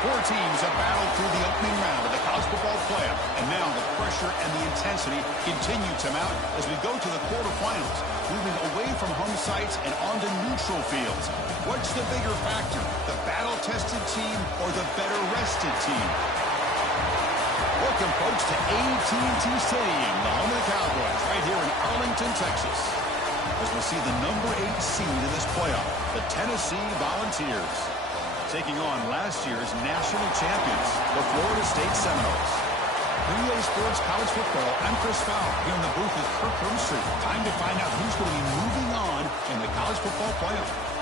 Four teams have battled through the opening round of the college football playoff, and now the pressure and the intensity continue to mount as we go to the quarterfinals, moving away from home sites and onto neutral fields. What's the bigger factor, the battle-tested team or the better-rested team? Welcome, folks, to AT&T Stadium, the home of the Cowboys, right here in Arlington, Texas, as we see the number 8 seed in this playoff, the Tennessee Volunteers, taking on last year's national champions, the Florida State Seminoles. Relay Sports College Football, I'm Chris Fowler. Here in the booth is Kirk Hermstreet. Time to find out who's going to be moving on in the college football playoff.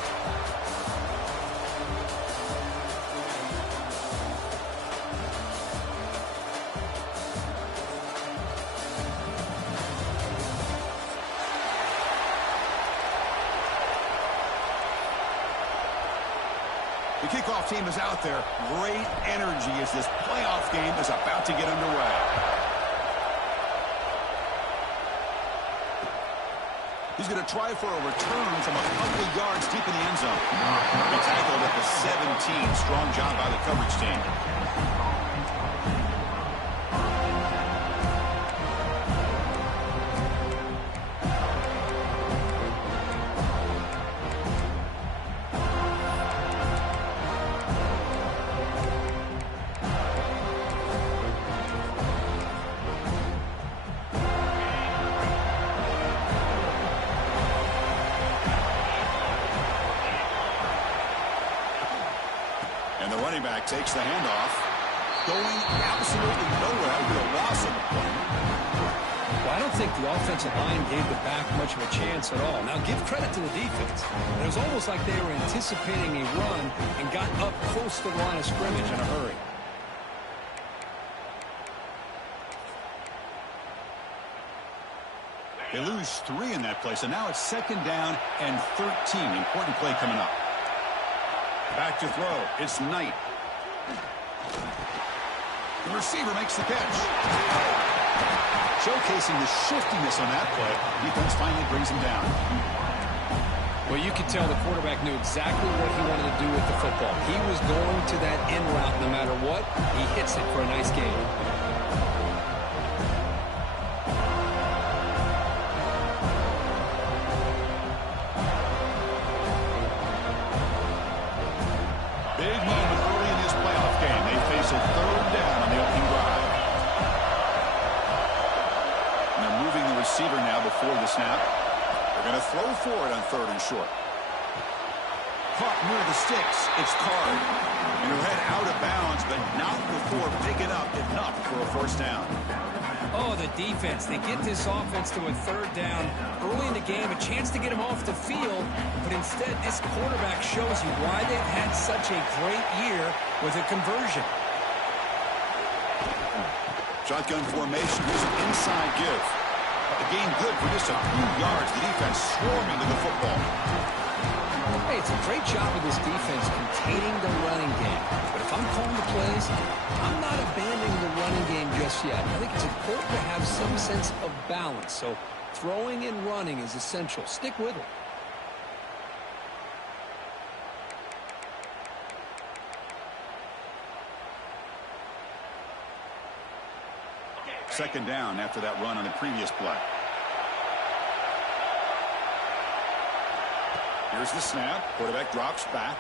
The kickoff team is out there. Great energy as this playoff game is about to get underway. He's going to try for a return from a couple of yards deep in the end zone. He tackled at the 17. Strong job by the coverage team. And the running back takes the handoff. Going absolutely nowhere. Real loss of the play. Well, I don't think the offensive line gave the back much of a chance at all. Now, give credit to the defense. It was almost like they were anticipating a run and got up close to the line of scrimmage in a hurry. They lose 3 in that play, so now it's 2nd down and 13. Important play coming up. Back to throw. It's Knight. The receiver makes the catch. Showcasing the shiftiness on that play. Defense finally brings him down. Well, you could tell the quarterback knew exactly what he wanted to do with the football. He was going to that in route no matter what. He hits it for a nice gain. Big moment early in this playoff game. They face a 3rd down on the opening drive. And they're moving the receiver now before the snap. They're going to throw for it on 3rd and short. Caught near the sticks. It's Card. And he'll head out of bounds, but not before picking up enough for a 1st down. Oh, the defense. They get this offense to a 3rd down early in the game, a chance to get him off the field, but instead this quarterback shows you why they've had such a great year with a conversion. Shotgun formation. Here's an inside give. The gain good for just a few yards. The defense swarming to the football. Hey, it's a great job of this defense containing the running game. But if I'm calling the plays, I'm not abandoning the running game just yet. I think it's important to have some sense of balance. So throwing and running is essential. Stick with it. Second down after that run on the previous play. Here's the snap. Quarterback drops back.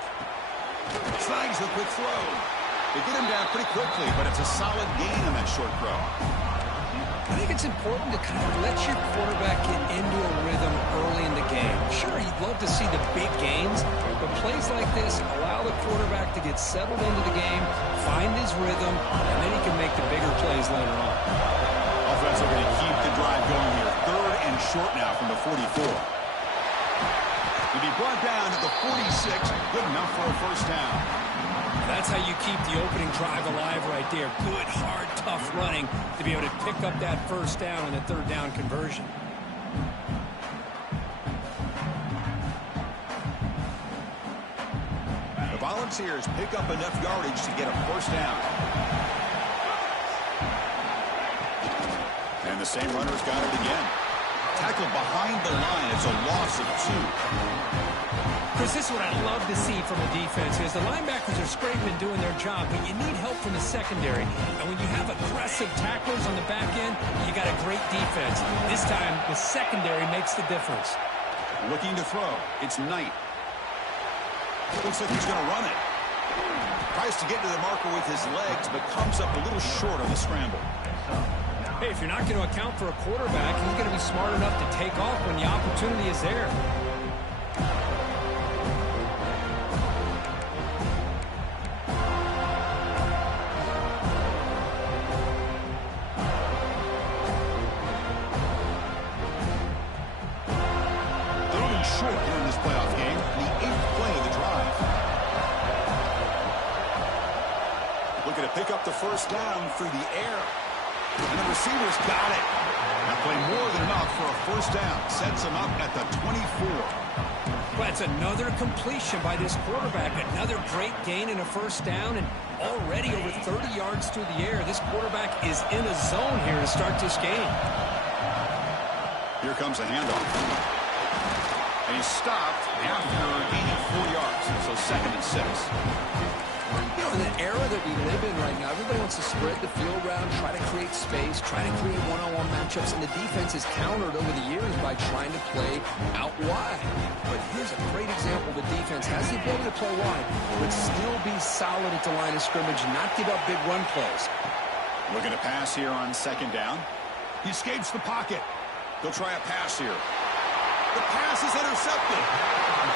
Snags the quick throw. They get him down pretty quickly, but it's a solid gain on that short throw. I think it's important to kind of let your quarterback get into a rhythm early in the game. Sure, you'd love to see the big gains, but plays like this allow the quarterback to get settled into the game, find his rhythm, and then he can make the bigger plays later on. Offense are going to keep the drive going here. 3rd and short now from the 44. To be brought down at the 46, good enough for a first down. That's how you keep the opening drive alive right there. Good, hard, tough running to be able to pick up that first down on the third down conversion. The Volunteers pick up enough yardage to get a first down. And the same runner's got it again. Tackle behind the line. It's a loss of 2. Chris, this is what I love to see from a defense is the linebackers are scraping doing their job, but you need help from the secondary. And when you have aggressive tacklers on the back end, you got a great defense. This time, the secondary makes the difference. Looking to throw. It's Knight. Looks like he's going to run it. Tries to get to the marker with his legs, but comes up a little short on the scramble. Hey, if you're not going to account for a quarterback, he's going to be smart enough to take off when the opportunity is there. Throwing short here in this playoff game, the 8th play of the drive. Looking to pick up the first down through the air. And the receiver's got it. That play more than enough for a first down. Sets him up at the 24. Well, that's another completion by this quarterback. Another great gain in a first down, and already over 30 yards through the air. This quarterback is in a zone here to start this game. Here comes a handoff. And he's stopped after gaining 4 yards. So 2nd and 6. You know, in the era that we live in right now, everybody wants to spread the field around, try to create space, try to create one-on-one matchups, and the defense has countered over the years by trying to play out wide. But here's a great example. The defense has the ability to play wide, but still be solid at the line of scrimmage, not give up big run plays. Looking to pass here on 2nd down. He escapes the pocket. He'll try a pass here. The pass is intercepted.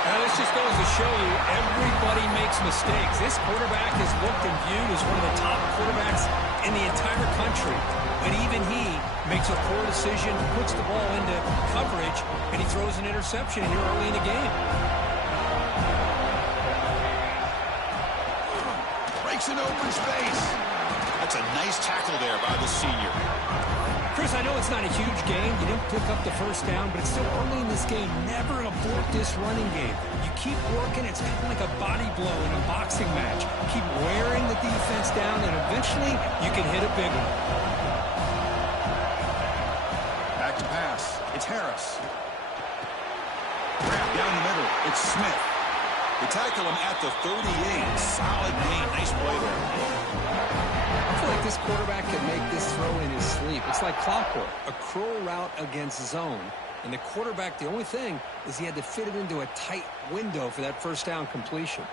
Now, this just goes to show you everybody makes mistakes. This quarterback is looked and viewed as one of the top quarterbacks in the entire country. But even he makes a poor decision, puts the ball into coverage, and he throws an interception here early in the game. Breaks into open space. That's a nice tackle there by the senior. Chris, I know it's not a huge game. You didn't pick up the first down, but it's still early in this game. Never abort this running game. You keep working. It's kind of like a body blow in a boxing match. Keep wearing the defense down, and eventually you can hit a big one. Back to pass. It's Harris. Wrap down the middle. It's Smith. They tackle him at the 38. Solid gain. Nice play there. I feel like this quarterback can make this throw in his sleep. It's like clockwork, a crow route against zone. And the quarterback, the only thing is he had to fit it into a tight window for that first down completion.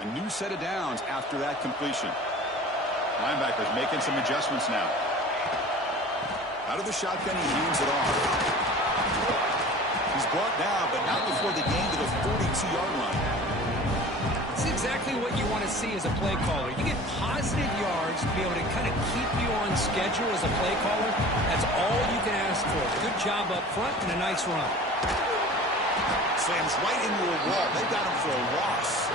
A new set of downs after that completion. Linebackers making some adjustments now. Out of the shotgun, he hands it off. He's brought down, but not before the gain to the 42-yard line. It's exactly what you want to see as a play caller. You get positive yards to be able to kind of keep you on schedule as a play caller. That's all you can ask for. Good job up front and a nice run. Slams right into a wall. They got him for a loss.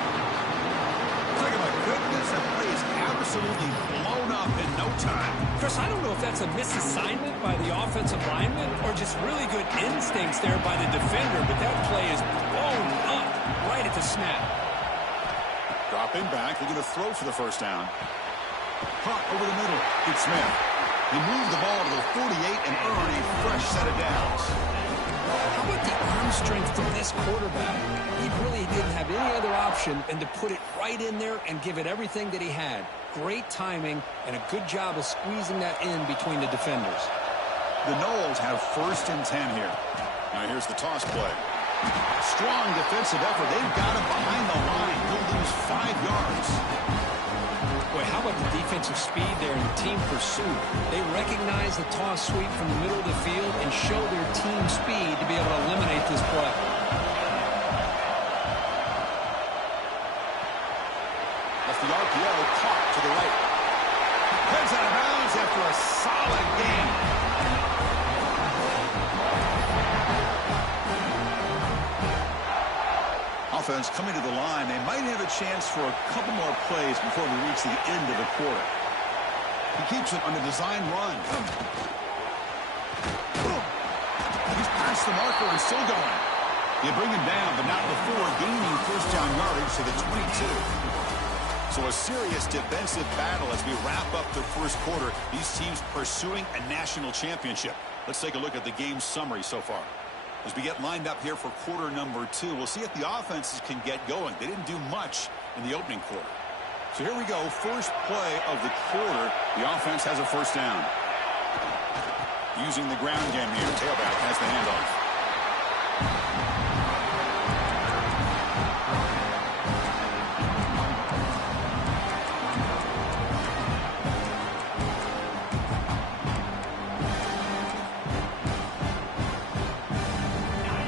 Look at my goodness, that play is absolutely blown up in no time. Chris, I don't know if that's a misassignment by the offensive lineman or just really good instincts there by the defender, but that play is blown up right at the snap. Drop in back. They're going to throw for the first down. Hunt over the middle. It's Smith. He moved the ball to the 48 and earned a fresh set of downs. How about the arm strength from this quarterback? He really didn't have any other option than to put it right in there and give it everything that he had. Great timing and a good job of squeezing that in between the defenders. The Noles have 1st and 10 here. Now here's the toss play. Strong defensive effort. They've got him behind the line. He'll lose 5 yards. Boy, how about the defensive speed there in the team pursuit? They recognize the toss sweep from the middle of the field and show their team speed to be able to eliminate this play. That's the RPO caught to the right. Heads out of bounds after a solid game. offense coming to the line. They might have a chance for a couple more plays before we reach the end of the quarter. He keeps it on a design run. He's past the marker and still going. You bring him down, but not before gaining first down yardage to the 22. So a serious defensive battle as we wrap up the first quarter. These teams pursuing a national championship. Let's take a look at the game summary so far. As we get lined up here for quarter number 2, we'll see if the offenses can get going. They didn't do much in the opening quarter. So here we go, first play of the quarter. The offense has a first down. Using the ground game here, tailback has the handoff.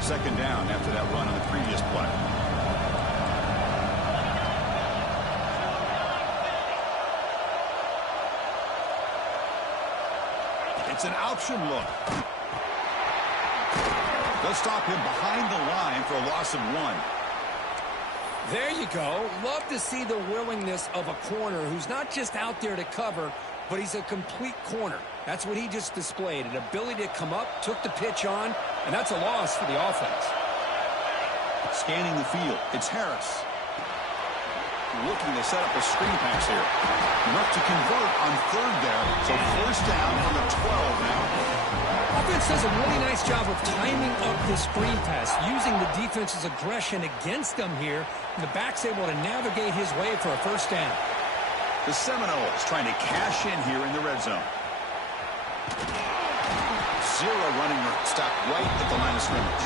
Second down after that run on the previous play. It's an option look. They'll stop him behind the line for a loss of 1. There you go. Love to see the willingness of a corner who's not just out there to cover, but he's a complete corner. That's what he just displayed, an ability to come up, took the pitch on, and that's a loss for the offense. Scanning the field, it's Harris. Looking to set up a screen pass here. Enough to convert on third there, so first down from the 12 now. Offense does a really nice job of timing up this screen pass, using the defense's aggression against them here, and the back's able to navigate his way for a first down. The Seminoles trying to cash in here in the red zone. Zero running stop right at the line of scrimmage.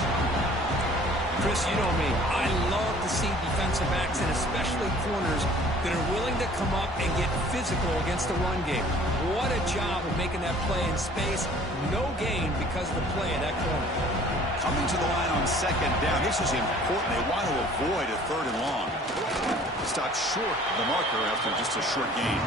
Chris, you know me. I love to see defensive backs, and especially corners, that are willing to come up and get physical against the run game. What a job of making that play in space. No gain because of the play of that corner. Coming to the line on second down. This is important. They want to avoid a third and long. Stopped short of the marker after just a short gain.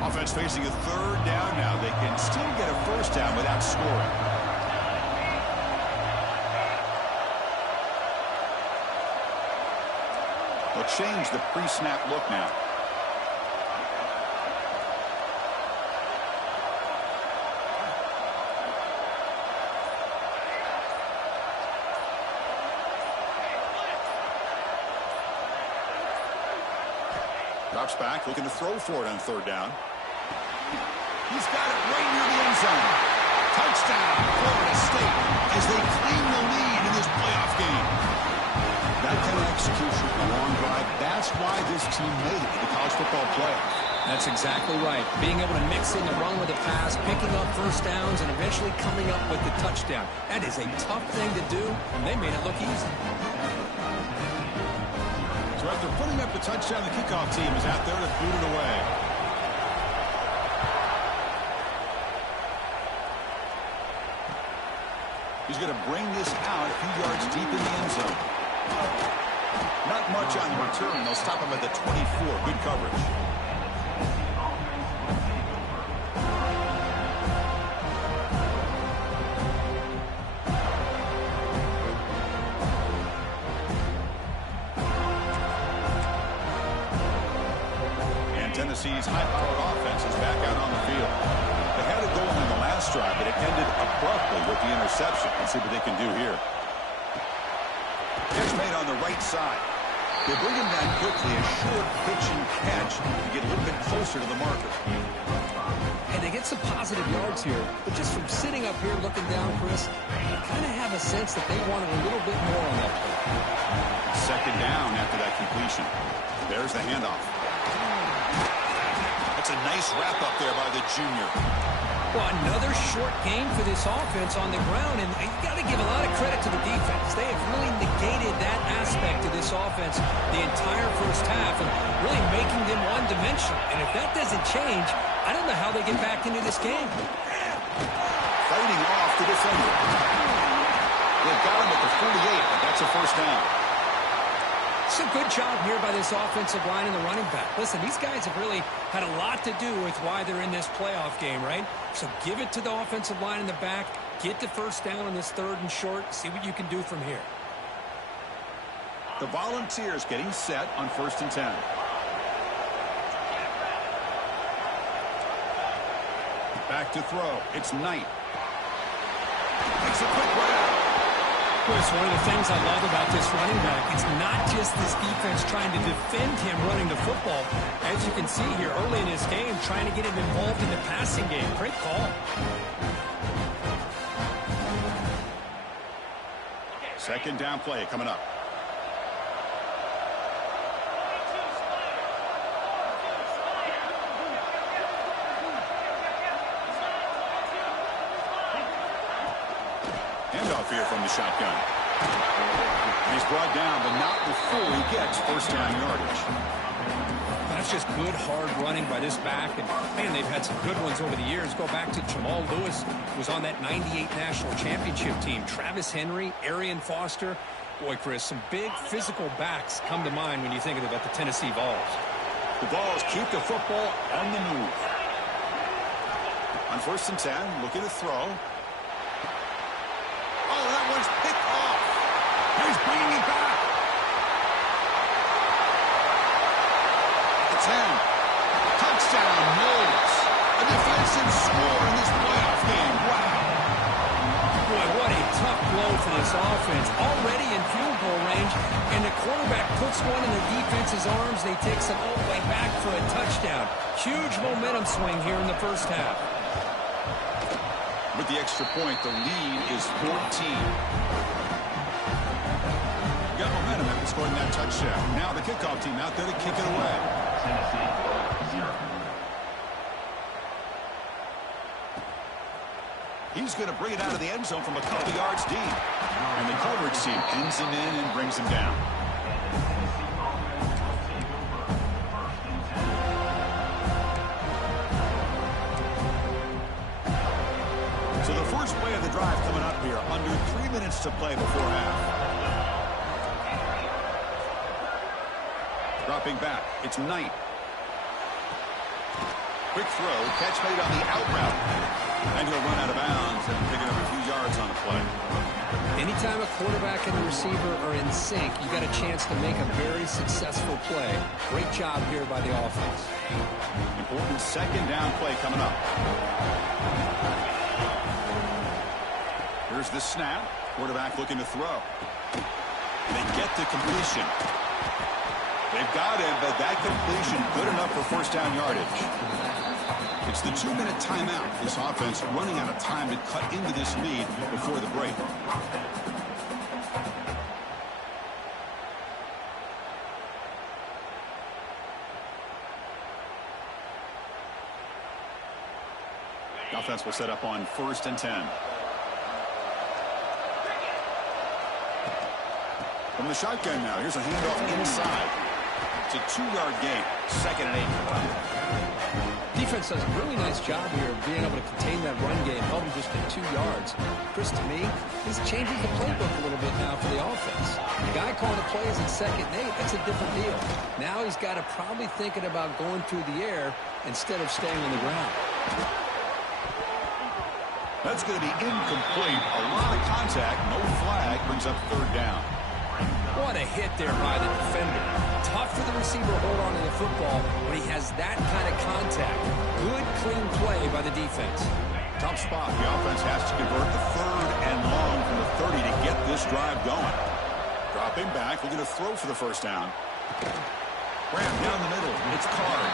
Offense facing a third down now. They can still get a first down without scoring. They'll change the pre-snap look now. Drops back, looking to throw for it on third down. He's got it right near the end zone. Touchdown, Florida State, as they claim the lead in this playoff game. That kind of execution for a long drive, that's why this team made it to the college football playoff. That's exactly right. Being able to mix in the run with the pass, picking up first downs, and eventually coming up with the touchdown. That is a tough thing to do, and they made it look easy. So after putting up the touchdown, the kickoff team is out there to boot it away. He's going to bring this out a few yards deep in the end zone. Not much on the return. They'll stop him at the 24. Good coverage. And Tennessee's high-powered offense is back out on the field. They had a goal in the last drive, but it ended abruptly with the interception. Let's see what they can do here. Catch made on the right side. They bring him down quickly, a short pitch and catch to get a little bit closer to the marker. And they get some positive yards here, but just from sitting up here looking down, Chris, I kind of have a sense that they wanted a little bit more on that play. Second down after that completion. There's the handoff. That's a nice wrap-up there by the junior. Well, another short game for this offense on the ground, and you got to give a lot of credit to the defense. They have really negated that aspect of this offense the entire first half and really making them one-dimensional. And if that doesn't change, I don't know how they get back into this game. Fighting off the defender. They've got him at the 48, but that's a first down. It's a good job here by this offensive line and the running back. Listen, these guys have really had a lot to do with why they're in this playoff game, right? So give it to the offensive line in the back. Get the first down on this 3rd and short. See what you can do from here. The Volunteers getting set on 1st and 10. Back to throw. It's Knight. Makes a quick grab. Chris, one of the things I love about this running back, it's not just this defense trying to defend him running the football. As you can see here early in this game, trying to get him involved in the passing game. Great call. Second down play coming up. Handoff here from the shotgun. He's brought down, but not before he gets first down yardage. That's just good, hard running by this back. And, man, they've had some good ones over the years. Go back to Jamal Lewis, who was on that 98 National Championship team. Travis Henry, Arian Foster. Boy, Chris, some big physical backs come to mind when you think about the Tennessee Vols. The Vols keep the football on the move. On 1st and 10, looking to throw. Oh, that one's picked off. He's bringing it back. The 10. Touchdown, Vols. A defensive score in this playoff game. Wow. Boy, what a tough blow for this offense. Already in field goal range, and the quarterback puts one in the defense's arms. They take some all the way back for a touchdown. Huge momentum swing here in the first half. With the extra point, the lead is 14. Got momentum after scoring that touchdown. Now the kickoff team out there to kick it away. He's going to bring it out of the end zone from a couple yards deep. And the coverage team pins him in and brings him down. So the first play of the drive coming up here. Under 3 minutes to play before half. Dropping back. It's Knight. Quick throw. Catch made on the out route. And he'll run out of bounds and pick up a few yards on the play. Anytime a quarterback and a receiver are in sync, you got a chance to make a very successful play. Great job here by the offense. Important second down play coming up. Here's the snap. Quarterback looking to throw. They get the completion. They've got him, but that completion good enough for first down yardage. It's the 2-minute timeout. This offense running out of time to cut into this lead before the break. The offense will set up on 1st and 10. From the shotgun now, here's a handoff inside. It's a 2-yard gain. 2nd and 8. Defense does a really nice job here of being able to contain that run game, held him just at 2 yards. Chris, to me, this changes the playbook a little bit now for the offense. The guy calling the plays at 2nd and 8, that's a different deal. Now he's got to probably thinking about going through the air instead of staying on the ground. That's going to be incomplete. A lot of contact, no flag, brings up 3rd down. What a hit there by the defender. Tough for the receiver to hold on to the football when he has that kind of contact. Good, clean play by the defense. Tough spot. The offense has to convert the 3rd and long from the 30 to get this drive going. Dropping back, looking to throw for the first down. Graham down the middle. It's Card.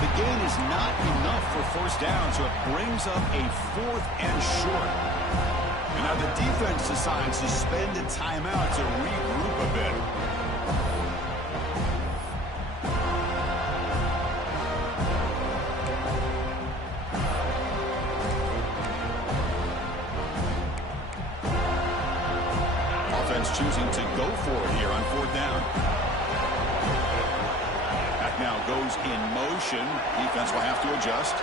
The gain is not enough for first down, so it brings up a 4th and short. And now the defense decides to spend a timeout to regroup a bit. Offense choosing to go for it here on 4th down. That now goes in motion. Defense will have to adjust.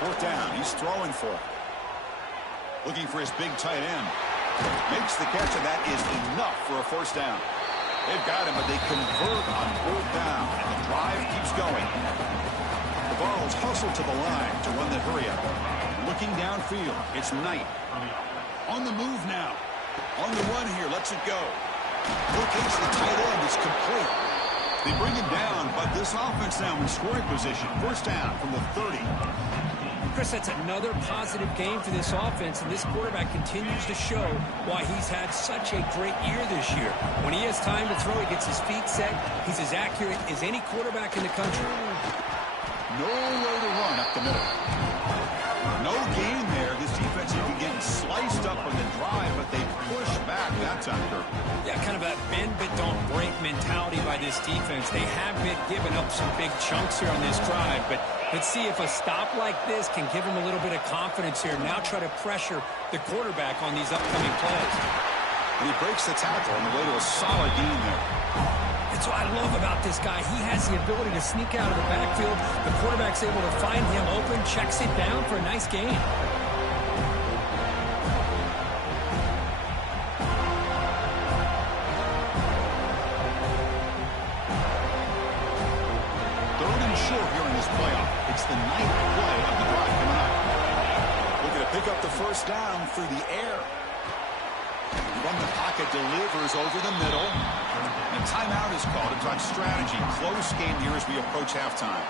4th down. He's throwing for it. Looking for his big tight end. Makes the catch, and that is enough for a first down. They've got him, but they convert on third down, and the drive keeps going. The Vols hustle to the line to run the hurry up. Looking downfield, it's Knight. On the move now. On the run here, lets it go. Locates the tight end, it's complete. They bring him down, but this offense now in scoring position. First down from the 30. Chris, that's another positive game for this offense, and this quarterback continues to show why he's had such a great year this year. When he has time to throw, he gets his feet set. He's as accurate as any quarterback in the country. No way to run up the middle. No gain there. This defense has been getting sliced up on the drive, but they push back that time, Kirk. Yeah, kind of a bend but don't break mentality by this defense. They have been giving up some big chunks here on this drive, but let's see if a stop like this can give them a little bit of confidence here. Now try to pressure the quarterback on these upcoming plays. And he breaks the tackle on the way to a solid gain there. That's what I love about this guy. He has the ability to sneak out of the backfield. The quarterback's able to find him open, checks it down for a nice gain. Third and short here in this playoff. It's the 9th play of the drive coming up. Looking to pick up the first down through the air. From the pocket, delivers over the middle. And a timeout is called to talk strategy. Close game here as we approach halftime.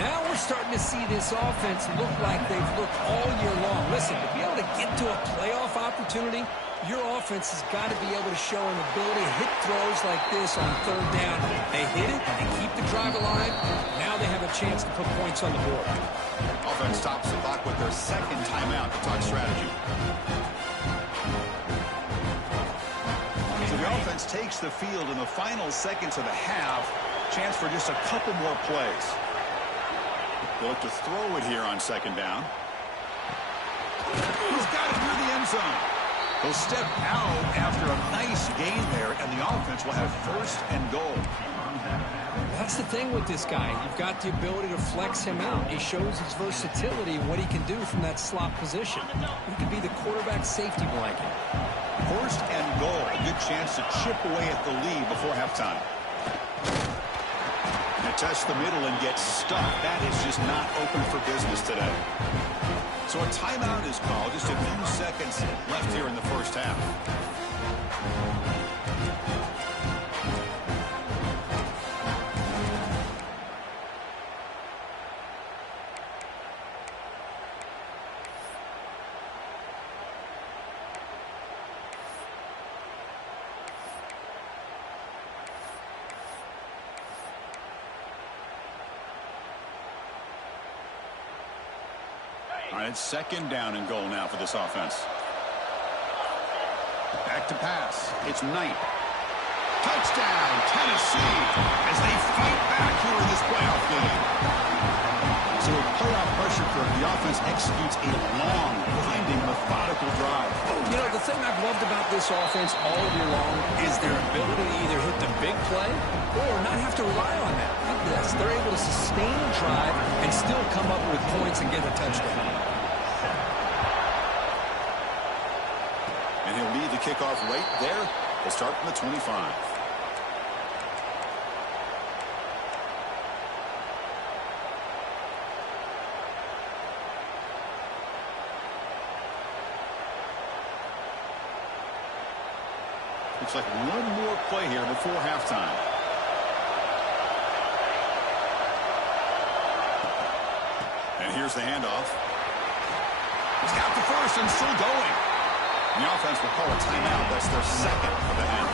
Now we're starting to see this offense look like they've looked all year long. Listen, to be able to get to a playoff opportunity, your offense has got to be able to show an ability to hit throws like this on third down. They hit it, they keep the drive alive. Now they have a chance to put points on the board. Offense stops the clock with their second timeout to talk strategy. So the offense takes the field in the final seconds of the half. Chance for just a couple more plays. They'll look to throw it here on second down. He's got it near the end zone. He'll step out after a nice gain there, and the offense will have first and goal. That's the thing with this guy. You've got the ability to flex him out. He shows his versatility and what he can do from that slot position. He could be the quarterback safety blanket. First and goal. A good chance to chip away at the lead before halftime. And test the middle and get stuck. That is just not open for business today. So a timeout is called. Just a few seconds left here in the first half. All right, it's second down and goal now for this offense. Back to pass. It's Knight. Touchdown, Tennessee, as they fight back here in this playoff game. So with playoff pressure curve, the offense executes a long, grinding, methodical drive. You know, the thing I've loved about this offense all year long is their ability to either hit the big play or not have to rely on that. Look at this. They're able to sustain the drive and still come up with points and get a touchdown. And he'll lead the kickoff right there. We'll start from the 25. Looks like one more play here before halftime. And here's the handoff. He's got the first and still going. And the offense will call a timeout. That's their second of the half.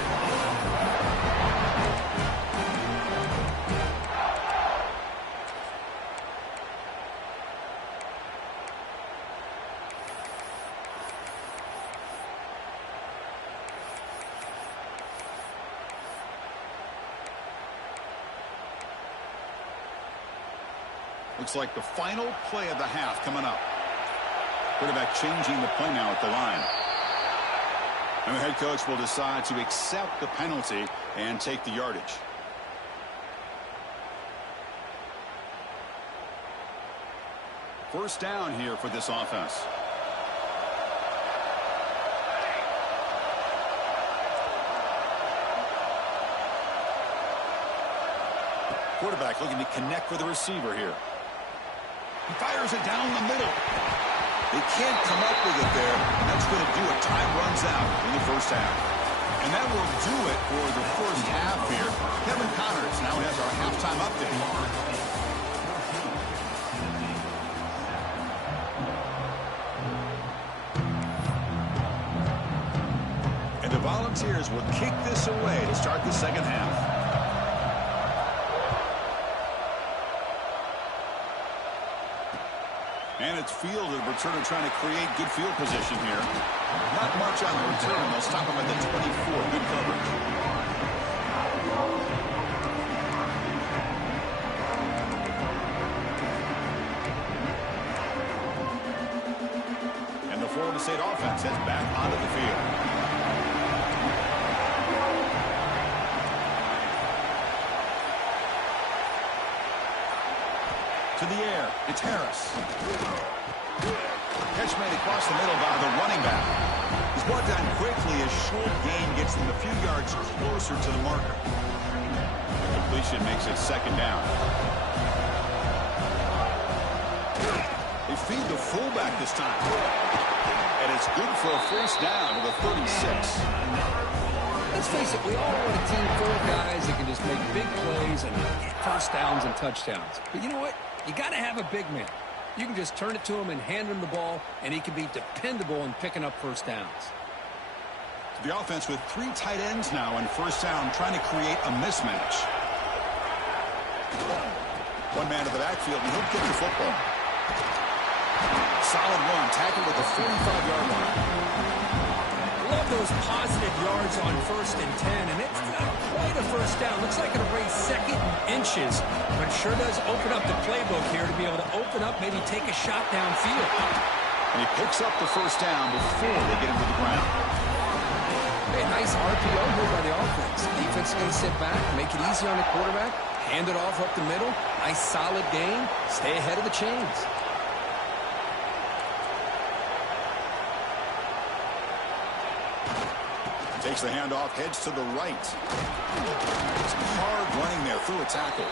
Looks like the final play of the half coming up. Quarterback changing the play now at the line. And the head coach will decide to accept the penalty and take the yardage. First down here for this offense. quarterback looking to connect with the receiver here. He fires it down the middle. They can't come up with it there, and that's going to do it. Time runs out in the first half. And that will do it for the first half here. Kevin Connors now has our halftime update. And the Volunteers will kick this away to start the second half. And it's fielded. Returner trying to create good field position here. Not much on the return. They'll stop him at the 24. Good coverage. And the Florida State offense heads back onto the field. To the air, it's Harris. Catch made across the middle by the running back. He's brought down quickly as short gain gets them a few yards closer to the marker. The completion makes it second down. They feed the fullback this time. And it's good for a first down with a 36. Let's face it, we all want a team full of guys that can just make big plays and get first downs and touchdowns. But you know what? You got to have a big man. You can just turn it to him and hand him the ball, and he can be dependable in picking up first downs. The offense with 3 tight ends now in first down, trying to create a mismatch. One man to the backfield, and he'll get the football. Solid run, tackled at the 45-yard line. Love those positive yards on 1st and 10, and it's not quite a first down. Looks like it'll raise second and inches, but sure does open up the playbook here to be able to open up, maybe take a shot downfield. And he picks up the first down before they get him to the ground. Hey, nice RPO here by the offense. Defense is going to sit back, make it easy on the quarterback, hand it off up the middle. Nice solid gain. Stay ahead of the chains. Takes the handoff, heads to the right. Some hard running there through a tackle.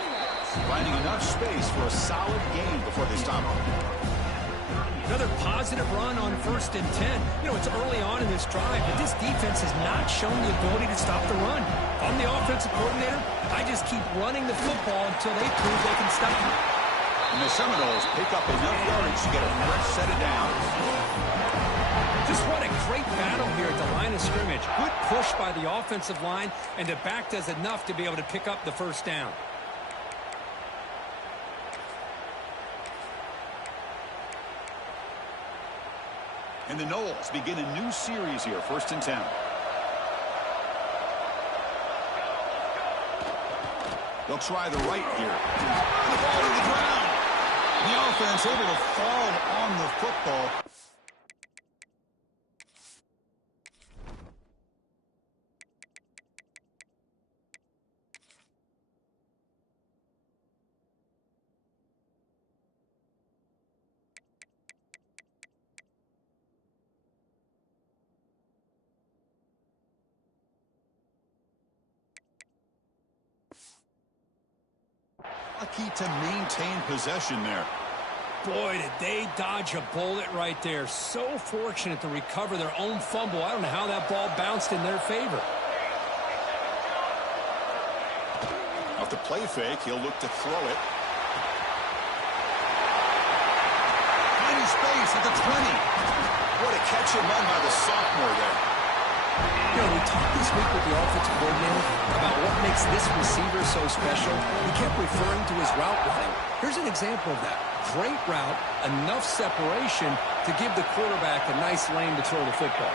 Finding enough space for a solid gain before they stop him. Another positive run on 1st and 10. You know, it's early on in this drive, but this defense has not shown the ability to stop the run. If I'm the offensive coordinator, I just keep running the football until they prove they can stop it. And the Seminoles pick up enough yardage to get a fresh set of downs. Just what a great battle here at the line of scrimmage. Good push by the offensive line, and the back does enough to be able to pick up the first down. And the Noles begin a new series here, 1st and 10. They'll try the right here. The ball to the ground. The offense able to fall on the football. Lucky to maintain possession there. Boy, did they dodge a bullet right there. So fortunate to recover their own fumble. I don't know how that ball bounced in their favor. Off the play fake, he'll look to throw it. Finding space at the 20. What a catch and run by the sophomore there. You know, we talked this week with the offensive coordinator about what makes this receiver so special. He kept referring to his route running. Here's an example of that. Great route, enough separation to give the quarterback a nice lane to throw the football.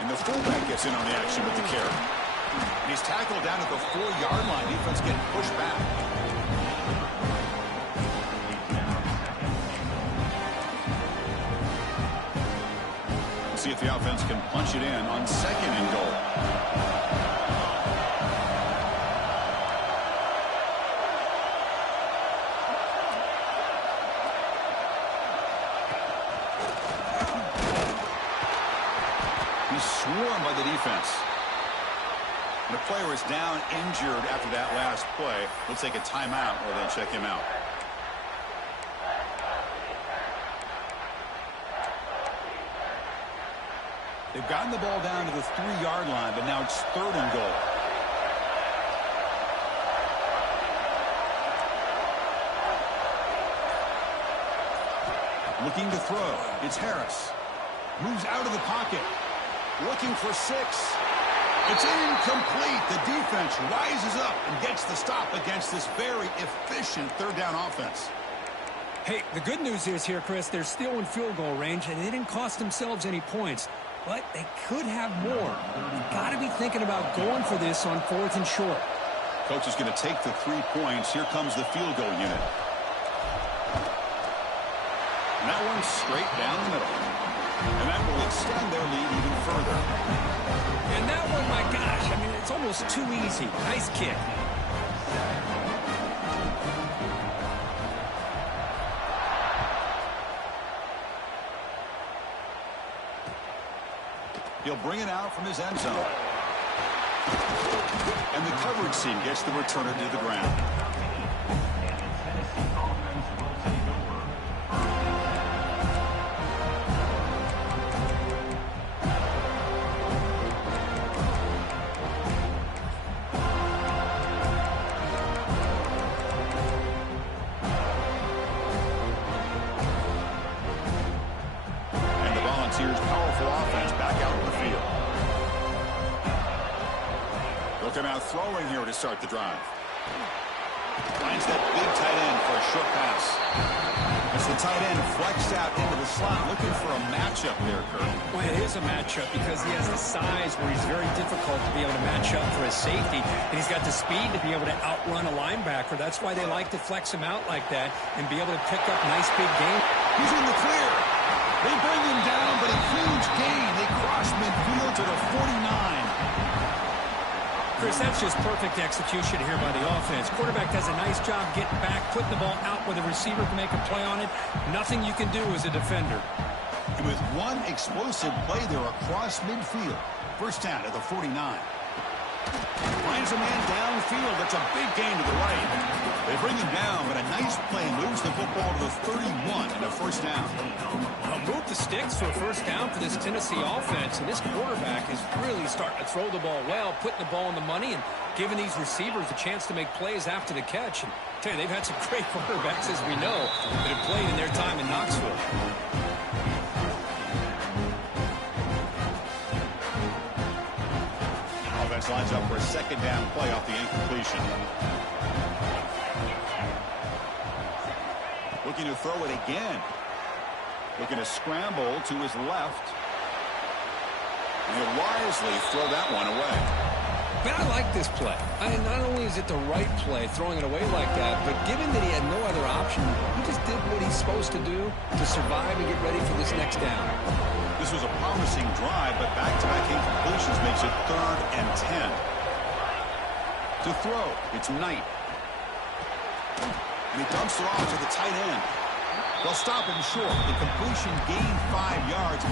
And the fullback gets in on the action with the carry. And he's tackled down at the 4-yard line. Defense getting pushed back. See if the offense can punch it in on 2nd and goal. He's swarmed by the defense. The player is down injured after that last play. We'll take a timeout or they'll check him out. They've gotten the ball down to the 3-yard line, but now it's 3rd and goal. Looking to throw. It's Harris. Moves out of the pocket. Looking for 6. It's incomplete. The defense rises up and gets the stop against this very efficient 3rd down offense. Hey, the good news is here, Chris, they're still in field goal range, and they didn't cost themselves any points. But they could have more. You've got to be thinking about going for this on 4th and short. Coach is going to take the 3 points. Here comes the field goal unit. And that one's straight down the middle. And that will extend their lead even further. And that one, my gosh, I mean, it's almost too easy. Nice kick. He'll bring it out from his end zone. And the coverage team gets the returner to the ground. Powerful offense back out in the field. Looking out throwing here to start the drive. Finds that big tight end for a short pass. As the tight end flexed out into the slot, looking for a matchup there, Kurt. Well, it is a matchup because he has the size where he's very difficult to be able to match up for his safety, and he's got the speed to be able to outrun a linebacker. That's why they like to flex him out like that and be able to pick up nice big gains. He's in the clear. They bring him down, but a huge gain. They cross midfield to the 49. Chris, that's just perfect execution here by the offense. Quarterback does a nice job getting back, putting the ball out where the receiver can make a play on it. Nothing you can do as a defender. And with one explosive play there across midfield. 1st down at the 49. Finds a man downfield. That's a big gain to the right. They bring him down, but a nice play moves the football to the 31 and a 1st down. Move the sticks for a 1st down for this Tennessee offense, and this quarterback is really starting to throw the ball well, putting the ball on the money, and giving these receivers a chance to make plays after the catch. And I tell you, they've had some great quarterbacks, as we know, that have played in their time in Knoxville. Offense lines up for a 2nd down play off the incompletion. Looking to throw it again. Looking to scramble to his left. And he'll wisely throw that one away. But I like this play. Not only is it the right play, throwing it away like that, but given that he had no other option, he just did what he's supposed to do to survive and get ready for this next down. This was a promising drive, but back-to-back incompletions makes it 3rd and 10. To throw, it's Knight. And he dumps it off to the tight end. They'll stop him short. The completion gained 5 yards.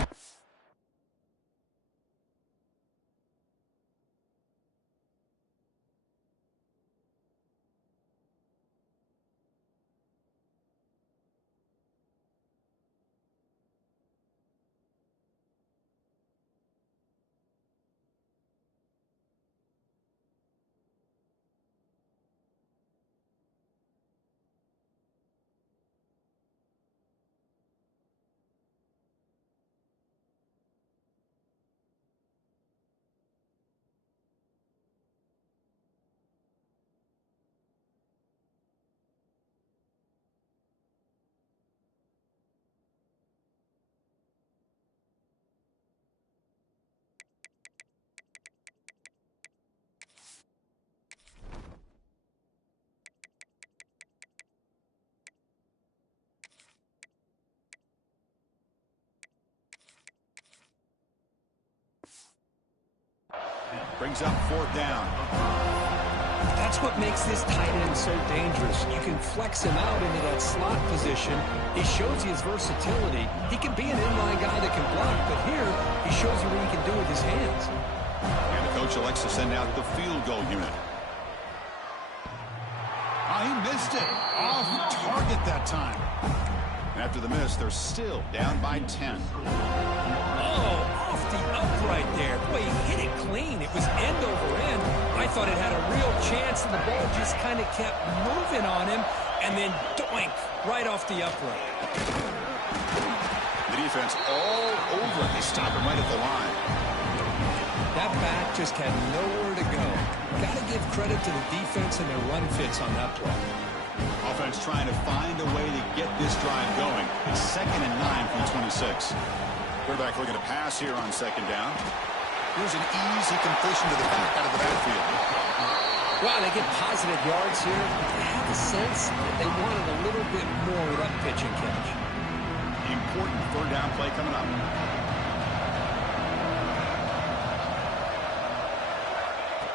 Brings up 4th down. That's what makes this tight end so dangerous. You can flex him out into that slot position. He shows you his versatility. He can be an inline guy that can block, but here he shows you what he can do with his hands. And the coach coach elects to send out the field goal unit. Oh, he missed it. Off target that time. And after the miss, they're still down by 10. Oh, off the upright there. Boy, he hit it clean. It was end over end. I thought it had a real chance, and the ball just kind of kept moving on him, and then doink, right off the upright. The defense all over it. They stop him right at the line. That back just had nowhere to go. Got to give credit to the defense and their run fits on that play. Offense trying to find a way to get this drive going. It's 2nd and 9 from 26. Quarterback looking to pass here on 2nd down. Here's an easy completion to the back out of the backfield. Wow, they get positive yards here. I have a sense that they wanted a little bit more with that pitch and catch. Important 3rd down play coming up.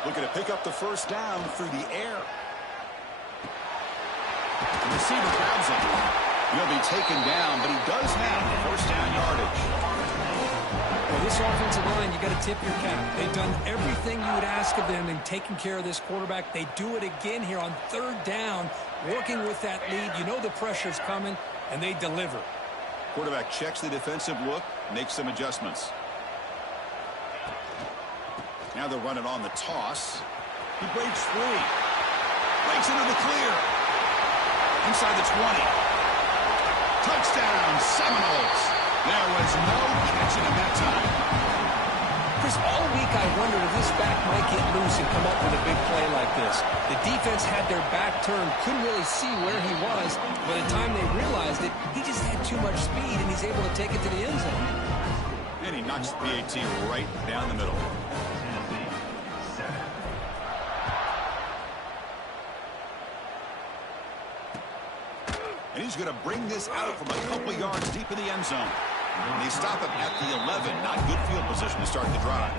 Looking to pick up the 1st down through the air. The receiver grabs him. He'll be taken down, but he does have the 1st down yardage. Well, this offensive line, you got to tip your cap. They've done everything you would ask of them in taking care of this quarterback. They do it again here on 3rd down, working with that lead. You know the pressure's coming, and they deliver. Quarterback checks the defensive look, makes some adjustments. Now they'll run it on the toss. He breaks free. Breaks into the clear. Inside the 20. Touchdown, Seminoles. There was no catching him that time. Chris, all week I wondered if this back might get loose and come up with a big play like this. The defense had their back turned, couldn't really see where he was. By the time they realized it, he just had too much speed, and he's able to take it to the end zone. And he knocks the PAT right down the middle. And he's going to bring this out from a couple yards deep in the end zone. And they stop him at the 11. Not good field position to start the drive.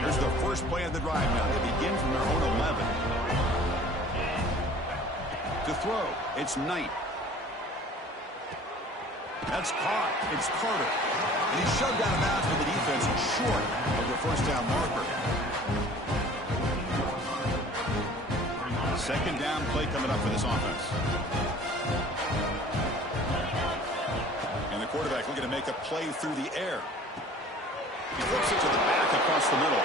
Here's the first play of the drive now. They begin from their own 11. To throw, it's Knight. That's caught. It's Carter. And he's shoved out of bounds with the defense short of the 1st down marker. 2nd down play coming up for this offense. And the quarterback looking to make a play through the air. He flips it to the back across the middle.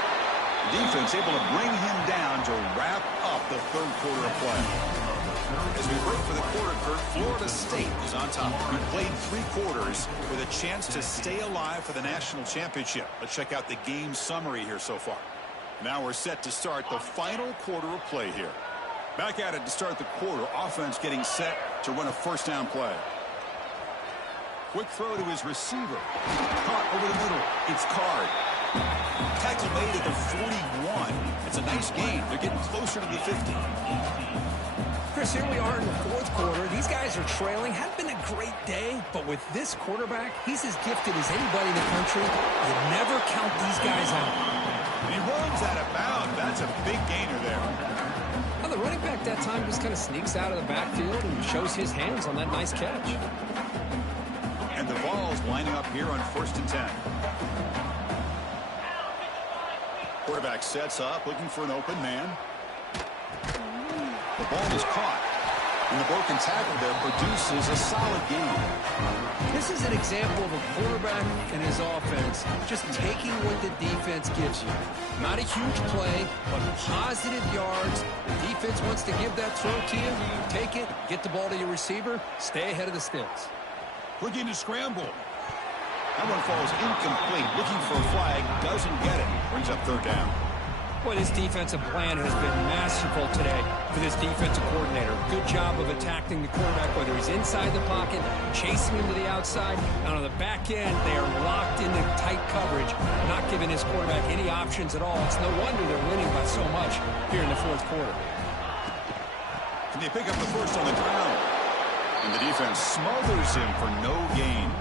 The defense able to bring him down to wrap up the 3rd quarter of play. As we break for the quarter, Kurt, Florida State is on top. We played 3 quarters with a chance to stay alive for the national championship. Let's check out the game summary here so far. Now we're set to start the final quarter of play here. Back at it to start the quarter. Offense getting set to run a 1st down play. Quick throw to his receiver. Caught over the middle. It's Card. Tackle made at the 41. It's a nice gain. They're getting closer to the 50. Chris, here we are in the 4th quarter. These guys are trailing. Hadn't been a great day, but with this quarterback, he's as gifted as anybody in the country. You never count these guys out. And he runs out of bounds. That's a big gainer there. Well, the running back that time just kind of sneaks out of the backfield and shows his hands on that nice catch. And the Vols lining up here on 1st and 10. Quarterback sets up, looking for an open man. The ball is caught. And the broken tackle there produces a solid game. This is an example of a quarterback and his offense just taking what the defense gives you. Not a huge play, but positive yards. The defense wants to give that throw to you. You take it, get the ball to your receiver, stay ahead of the sticks. Looking to scramble. That one falls incomplete. Looking for a flag. Doesn't get it. Brings up 3rd down. Boy, this defensive plan has been masterful today for this defensive coordinator. Good job of attacking the quarterback, whether he's inside the pocket, chasing him to the outside. And on the back end, they are locked into tight coverage, not giving his quarterback any options at all. It's no wonder they're winning by so much here in the 4th quarter. Can they pick up the 1st on the ground? And the defense smothers him for no gain.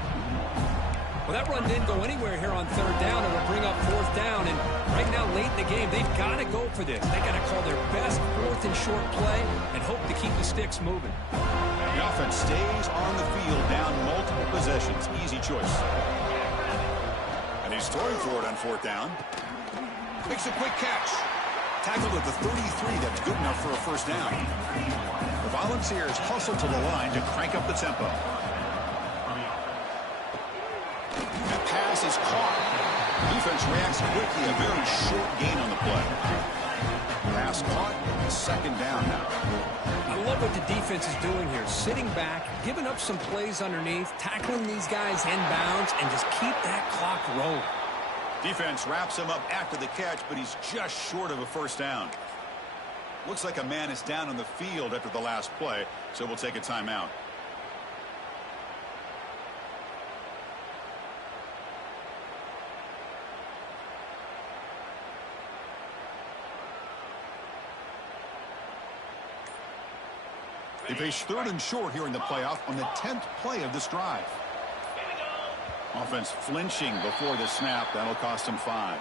Well, that run didn't go anywhere here on third down. It'll bring up fourth down. And right now, late in the game, they've got to go for this. They got to call their best fourth and short play and hope to keep the sticks moving. The offense stays on the field down multiple possessions. Easy choice. And he's throwing for it on fourth down. Makes a quick catch. Tackled at the 33. That's good enough for a first down. The Volunteers hustle to the line to crank up the tempo. That pass is caught. Defense reacts quickly. A very short gain on the play. Pass caught. Second down now. I love what the defense is doing here. Sitting back, giving up some plays underneath, tackling these guys inbounds, and just keep that clock rolling. Defense wraps him up after the catch, but he's just short of a first down. Looks like a man is down on the field after the last play, so we'll take a timeout. They face third and short here in the playoff on the 10th play of this drive. Offense flinching before the snap. That'll cost him 5.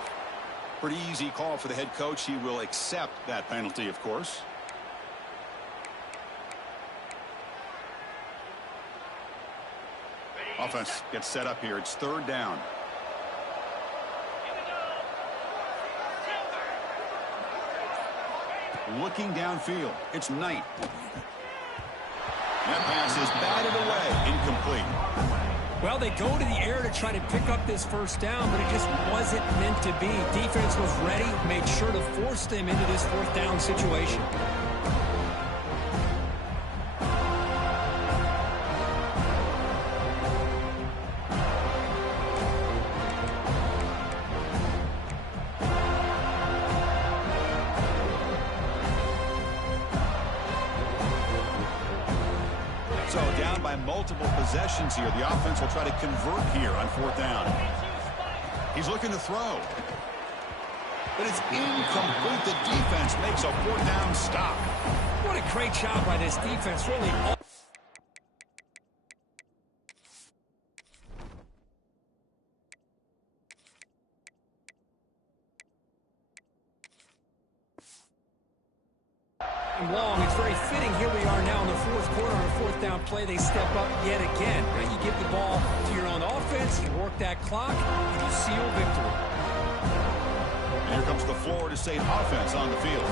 Pretty easy call for the head coach. He will accept that penalty, of course. Offense gets set up here. It's third down. Looking downfield. It's Knight. That pass is batted away. Incomplete. Well, they go to the air to try to pick up this first down, but it just wasn't meant to be. Defense was ready, made sure to force them into this fourth down situation. So down by multiple possessions here. The offense will try to convert here on fourth down. He's looking to throw. But it's incomplete. The defense makes a fourth down stop. What a great job by this defense. Really all long. It's very fitting. Here we are now in the fourth quarter on a fourth down play. They step up yet again. Now you give the ball to your own offense, you work that clock, and you seal victory. And here comes the Florida State offense on the field.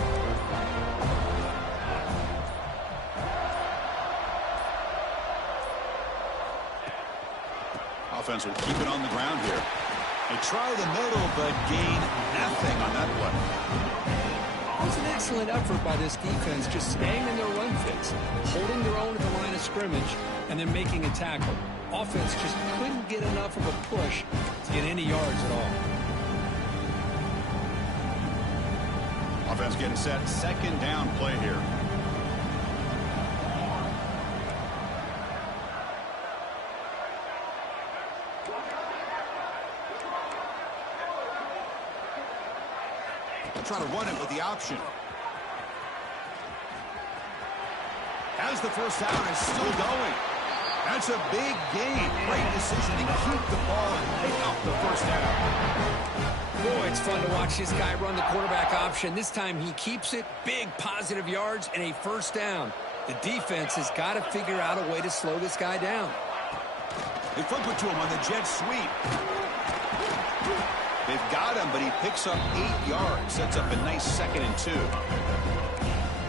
Offense will keep it on the ground here. They try the middle, but gain nothing on that play. It was an excellent effort by this defense, just staying in their run fits, holding their own at the line of scrimmage, and then making a tackle. Offense just couldn't get enough of a push to get any yards at all. Offense getting set. Second down play here. Trying to run it with the option. Has the first down and still going. That's a big gain. Great decision to keep the ball and pick up the first down. Boy, it's fun to watch this guy run the quarterback option. This time he keeps it. Big positive yards and a first down. The defense has got to figure out a way to slow this guy down. They flip it to him on the jet sweep. They've got him, but he picks up 8 yards. Sets up a nice 2nd and 2.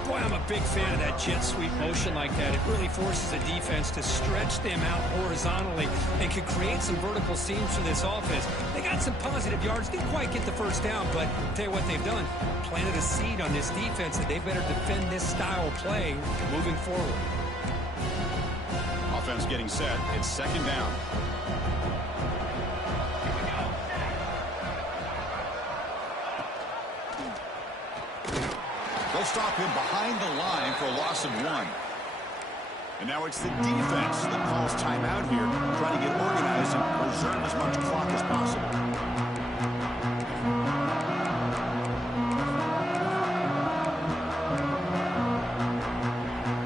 Boy, I'm a big fan of that jet sweep motion like that. It really forces the defense to stretch them out horizontally and can create some vertical seams for this offense. They got some positive yards. Didn't quite get the first down, but I'll tell you what they've done. Planted a seed on this defense that they better defend this style of play moving forward. Offense getting set. It's second down. They'll stop him behind the line for a loss of 1. And now it's the defense that calls timeout here, trying to get organized and preserve as much clock as possible.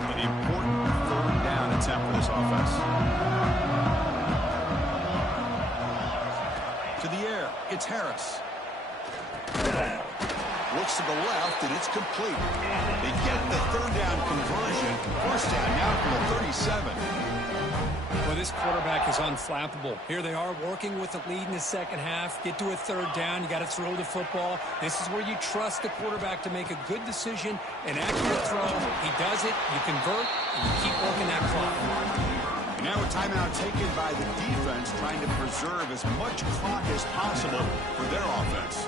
An important third down attempt for this offense. Harris. Looks to the left, and it's complete. They get the third down conversion. First down now from the 37. Well, this quarterback is unflappable. Here they are working with the lead in the second half. Get to a third down. You got to throw the football. This is where you trust the quarterback to make a good decision, an accurate throw. He does it. You convert, and you keep working that clock. Now a timeout taken by the defense, trying to preserve as much clock as possible for their offense.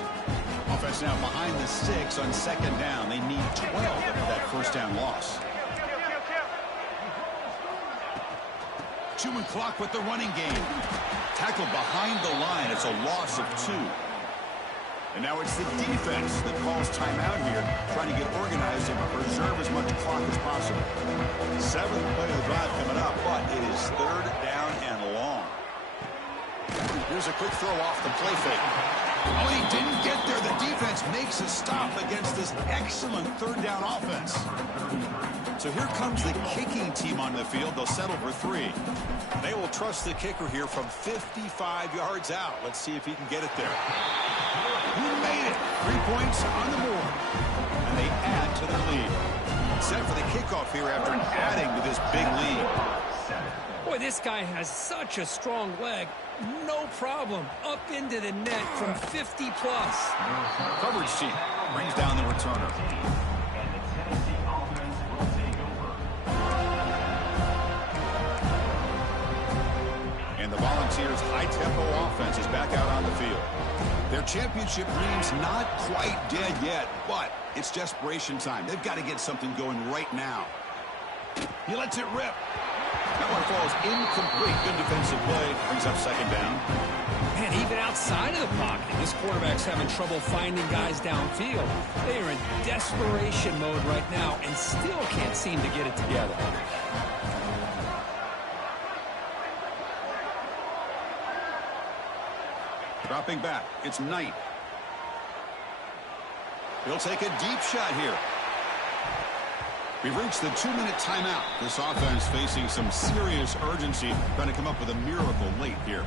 Offense now behind the 6 on second down. They need 12 after that first down loss. 2 and clock with the running game. Tackled behind the line. It's a loss of 2. And now it's the defense that calls timeout here, trying to get organized and preserve as much clock as possible. 7th play of the drive coming up, but it is third down and long. Here's a quick throw off the play fake. Oh, he didn't get there. The defense makes a stop against this excellent third down offense. So here comes the kicking team on the field. They'll settle for 3. They will trust the kicker here from 55 yards out. Let's see if he can get it there. He made it. 3 points on the board. And they add to their lead. Set for the kickoff here after adding to this big lead. Boy, this guy has such a strong leg. No problem. Up into the net from 50 plus. Coverage team brings down the returner. And the Volunteers' high-tempo offense is back out on the field. Their championship dream's not quite dead yet, but it's desperation time. They've got to get something going right now. He lets it rip. That one falls incomplete. Good defensive play. Brings up second down. Man, even outside of the pocket, this quarterback's having trouble finding guys downfield. They are in desperation mode right now and still can't seem to get it together. Dropping back. It's Knight. He'll take a deep shot here. We've reached the 2-minute timeout. This offense facing some serious urgency, trying to come up with a miracle late here.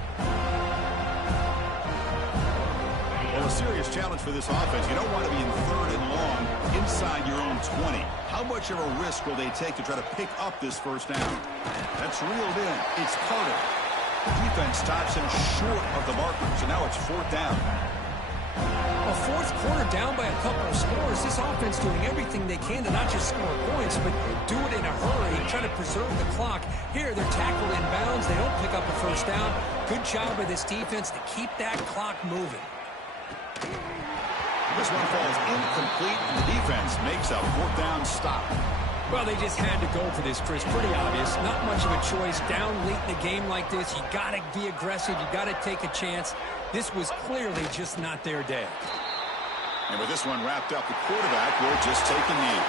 Well, a serious challenge for this offense. You don't want to be in third and long inside your own 20. How much of a risk will they take to try to pick up this first down? That's reeled in. It's Carter. The defense stops him short of the marker, so now it's fourth down. A fourth quarter down by a couple of scores. This offense doing everything they can to not just score points, but do it in a hurry, try to preserve the clock. Here, they're tackled in bounds. They don't pick up a first down. Good job by this defense to keep that clock moving. This one falls incomplete, and the defense makes a fourth down stop. Well, they just had to go for this, Chris. Pretty obvious. Not much of a choice. Down late in a game like this, you got to be aggressive. You got to take a chance. This was clearly just not their day. And with this one wrapped up, the quarterback will just take a knee.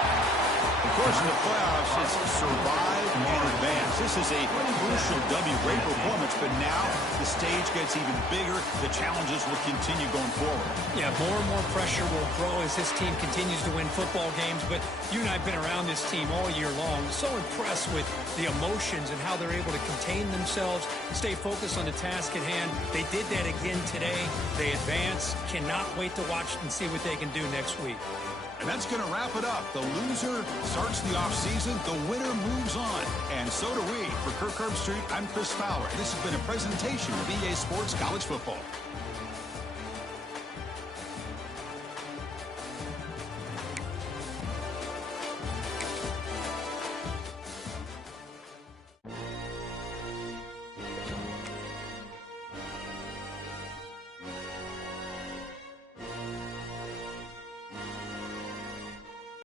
Of course, in the playoffs, it's survive and advance. This is a crucial W. Great performance, but now the stage gets even bigger. The challenges will continue going forward. Yeah, more and more pressure will grow as this team continues to win football games. But you and I have been around this team all year long. So impressed with the emotions and how they're able to contain themselves, stay focused on the task at hand. They did that again today. They advance. Cannot wait to watch and see what they can do next week. And that's going to wrap it up. The loser starts the offseason. The winner moves on. And so do we. For Kirk Herbstreit, I'm Chris Fowler. This has been a presentation of EA Sports College Football.